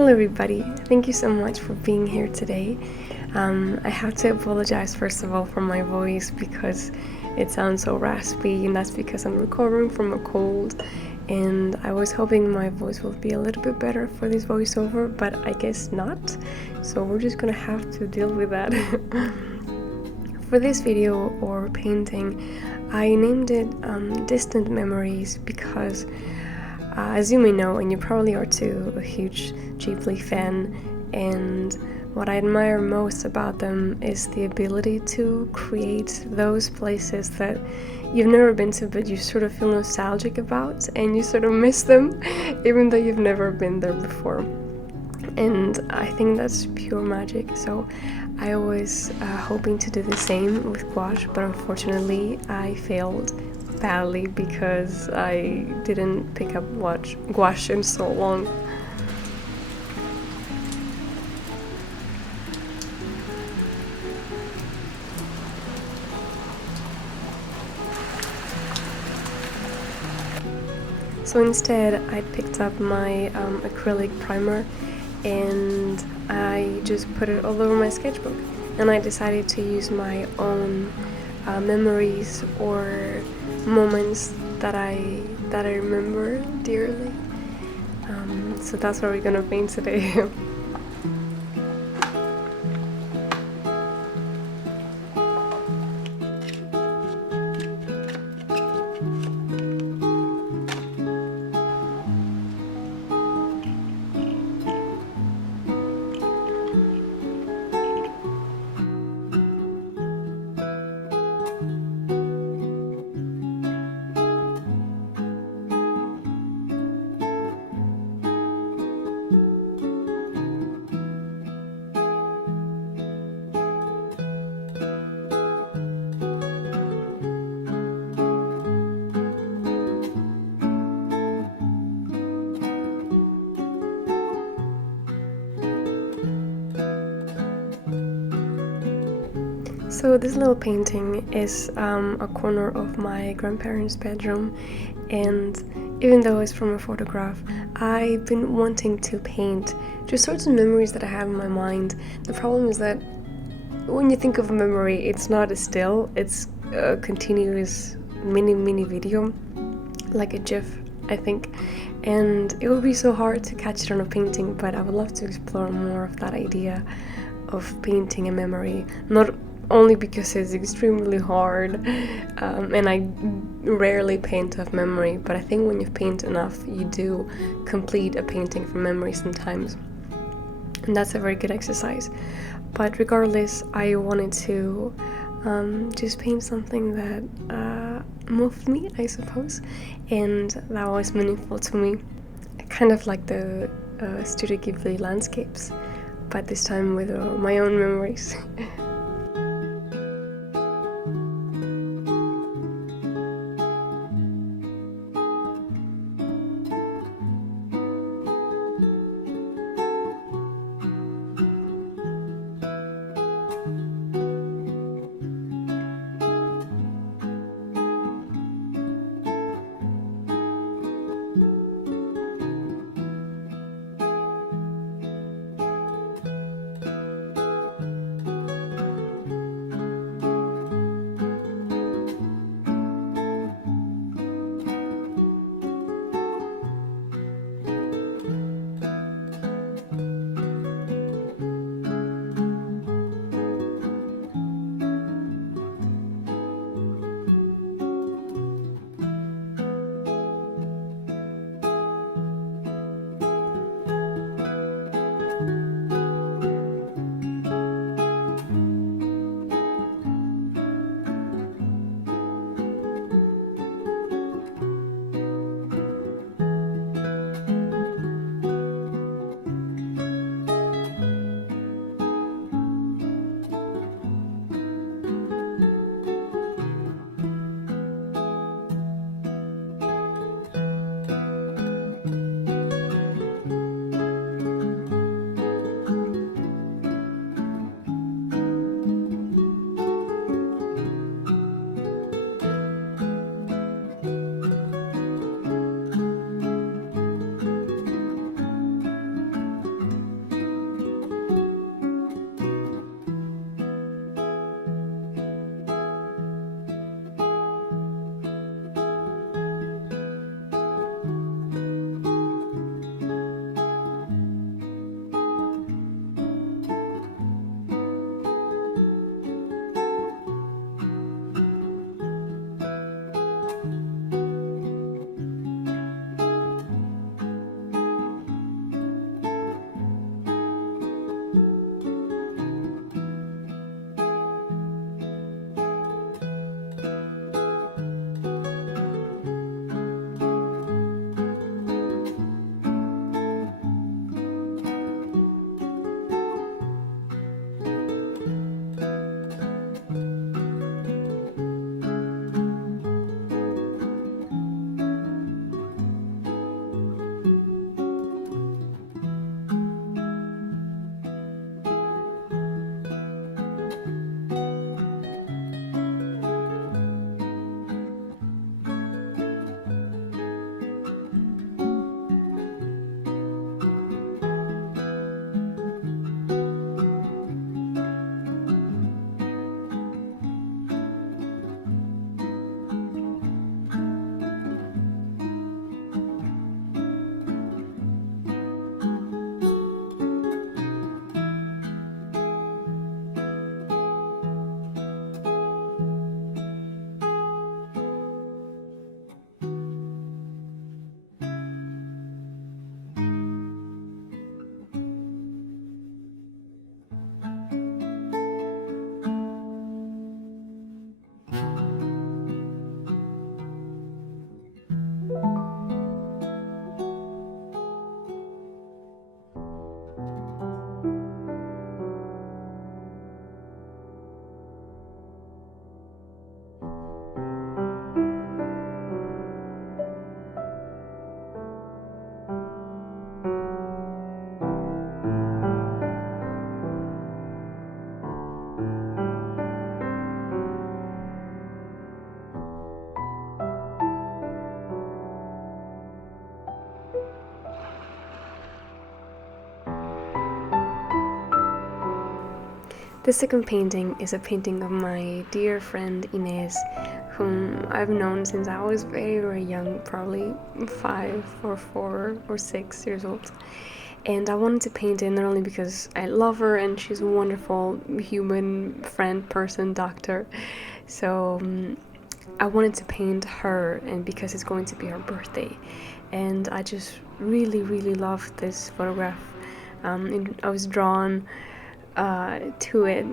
Hello everybody, thank you so much for being here today. I have to apologize first of all for my voice because it sounds so raspy, and that's because I'm recovering from a cold, and I was hoping my voice will be a little bit better for this voiceover, but I guess not, so we're just gonna have to deal with that. For this video or painting, I named it Distant Memories because as you may know, and you probably are too, a huge Ghibli fan, and what I admire most about them is the ability to create those places that you've never been to but you sort of feel nostalgic about and you sort of miss them even though you've never been there before. And I think that's pure magic, so I was hoping to do the same with gouache, but unfortunately I failed badly because I didn't pick up gouache in so long. So instead I picked up my acrylic primer and I just put it all over my sketchbook, and I decided to use my own memories or moments that I remember dearly. So that's what we're gonna paint today. So this little painting is a corner of my grandparents' bedroom, and even though it's from a photograph, I've been wanting to paint just sorts of memories that I have in my mind. The problem is that when you think of a memory, it's not a still, it's a continuous mini video, like a GIF, I think, and it would be so hard to catch it on a painting, but I would love to explore more of that idea of painting a memory, not only because it's extremely hard and I rarely paint off memory, but I think when you paint enough you do complete a painting from memory sometimes, and that's a very good exercise. But regardless, I wanted to just paint something that moved me, I suppose, and that was meaningful to me, kind of like the Studio Ghibli landscapes, but this time with my own memories. The second painting is a painting of my dear friend Inez, whom I've known since I was very young, probably 5 or 4 or 6 years old. And I wanted to paint it not only because I love her and she's a wonderful human friend, person, doctor. So I wanted to paint her, and because it's going to be her birthday. And I just really loved this photograph. I was drawn to it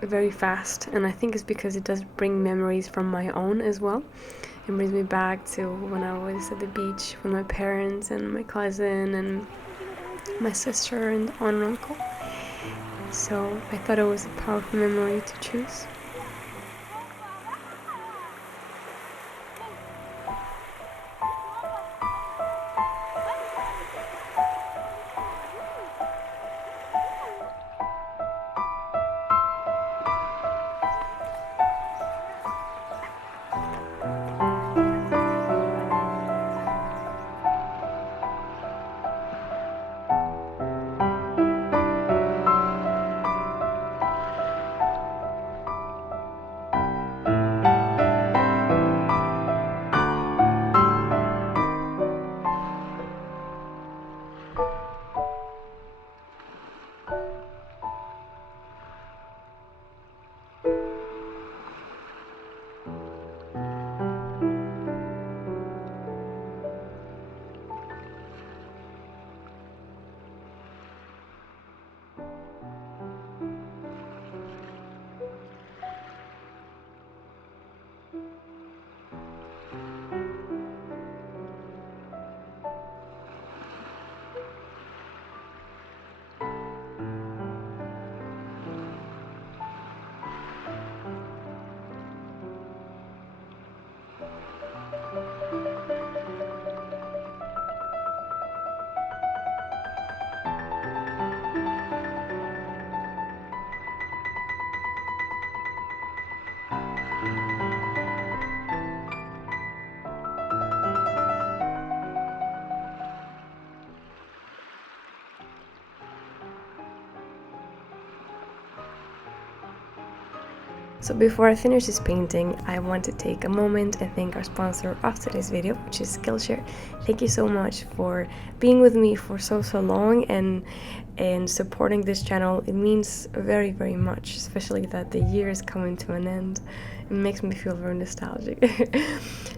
very fast, and I think it's because it does bring memories from my own as well. It brings me back to when I was at the beach with my parents and my cousin and my sister and aunt and uncle. So I thought it was a powerful memory to choose. So before I finish this painting, I want to take a moment and thank our sponsor of today's video, which is Skillshare. Thank you so much for being with me for so long and supporting this channel. It means very much, especially that the year is coming to an end. It makes me feel very nostalgic.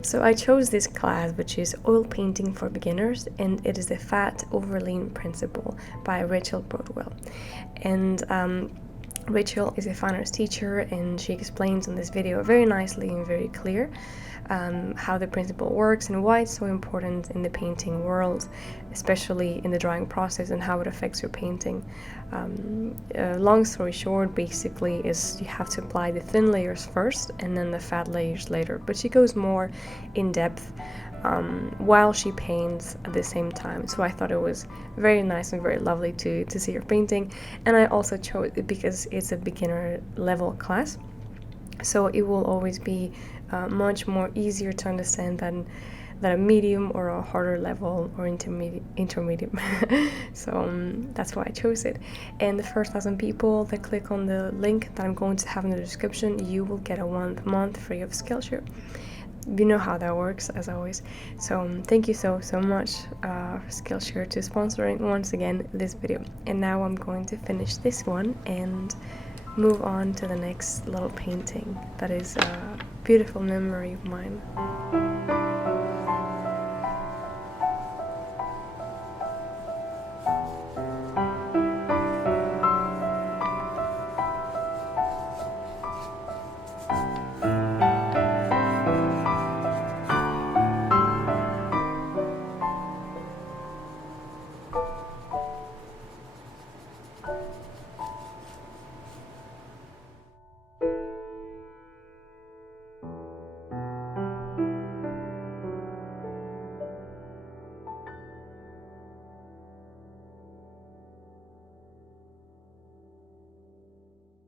So I chose this class, which is Oil Painting for Beginners, and it is the Fat Overlean Principle by Rachel Broadwell. And Rachel is a fine arts teacher, and she explains in this video very nicely and very clear how the principle works and why it's so important in the painting world, especially in the drawing process, and how it affects your painting. Long story short, basically, is you have to apply the thin layers first and then the fat layers later, but she goes more in depth while she paints at the same time. So I thought it was very nice and very lovely to see her painting, and I also chose it because it's a beginner level class, so it will always be much more easier to understand than a medium or a harder level or intermediate. So that's why I chose it. And the first 1,000 people that click on the link that I'm going to have in the description, you will get a 1 month free of Skillshare. You know how that works, as always. So thank you so much Skillshare to sponsoring once again this video. And now I'm going to finish this one and move on to the next little painting that is a beautiful memory of mine.